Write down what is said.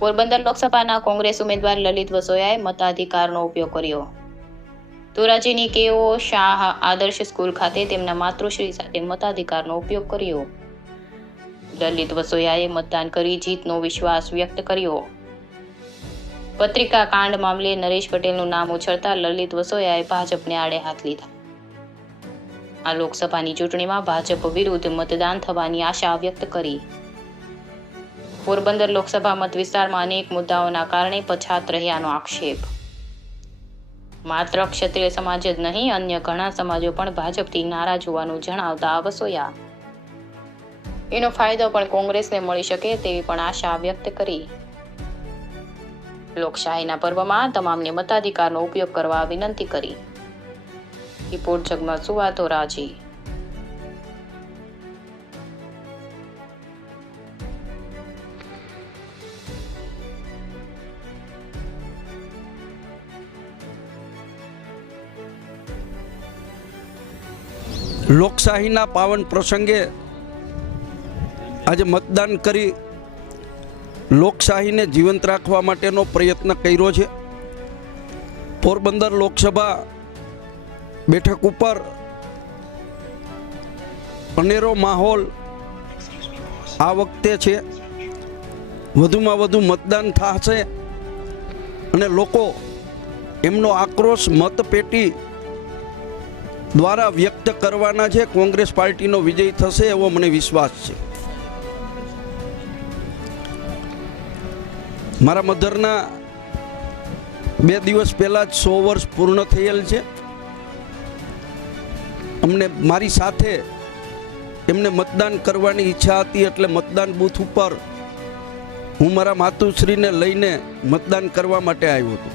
પોરબંદર લોકસભાના કોંગ્રેસ ઉમેદવાર લલિત વસોયાએ મતાધિકારનો ઉપયોગ કર્યો। ધોરાજીની કેઓ શાહ આદર્શ સ્કૂલ ખાતે તેમના માતૃશ્રી સાથે મતાધિકારનો ઉપયોગ કર્યો। લલિત વસોયાએ મતદાન કરી જીતનો વિશ્વાસ વ્યક્ત કર્યો। પત્રિકા કાંડ મામલે નરેશ પટેલનું નામ ઉછળતા લલિત વસોયાએ ભાજપને આડે હાથ લીધા। આ લોકસભાની ચૂંટણીમાં ભાજપ વિરુદ્ધ મતદાન થવાની આશા વ્યક્ત કરી। પોરબંદર લોકસભા મત વિસ્તારમાં અનેક મુદ્દાઓના કારણે પછાત રહ્યાનો આક્ષેપ। માત્ર ક્ષત્રિય સમાજ જ નહીં, અન્ય ઘણા સમાજો પણ ભાજપથી નારાજ હોવાનું જણાવતા વસોયા એનો ફાયદો પણ કોંગ્રેસને મળી શકે તેવી પણ આશા વ્યક્ત કરી। લોકશાહીના પર્વમાં તમામને મતાધિકારનો ઉપયોગ કરવા વિનંતી કરી। રિપોર્ટ જગમત સુવા ધોરાજી। લોકશાહીના પાવન પ્રસંગે આજે મતદાન કરી લોકશાહીને જીવંત રાખવા માટેનો પ્રયત્ન કર્યો છે। પોરબંદર લોકસભા બેઠક ઉપર અનેરો માહોલ આ વખતે છે। વધુમાં વધુ મતદાન થશે અને લોકો એમનો આક્રોશ મતપેટી દ્વારા વ્યક્ત કરવાના છે। કોંગ્રેસ પાર્ટીનો વિજય થશે એવો મને વિશ્વાસ છે। મારા મધરના 2 દિવસ પહેલાં જ 100 વર્ષ પૂર્ણ થયેલ છે। અમને મારી સાથે એમને મતદાન કરવાની ઈચ્છા હતી એટલે મતદાન બૂથ ઉપર હું મારા માતુશ્રીને લઈને મતદાન કરવા માટે આવ્યો હતો।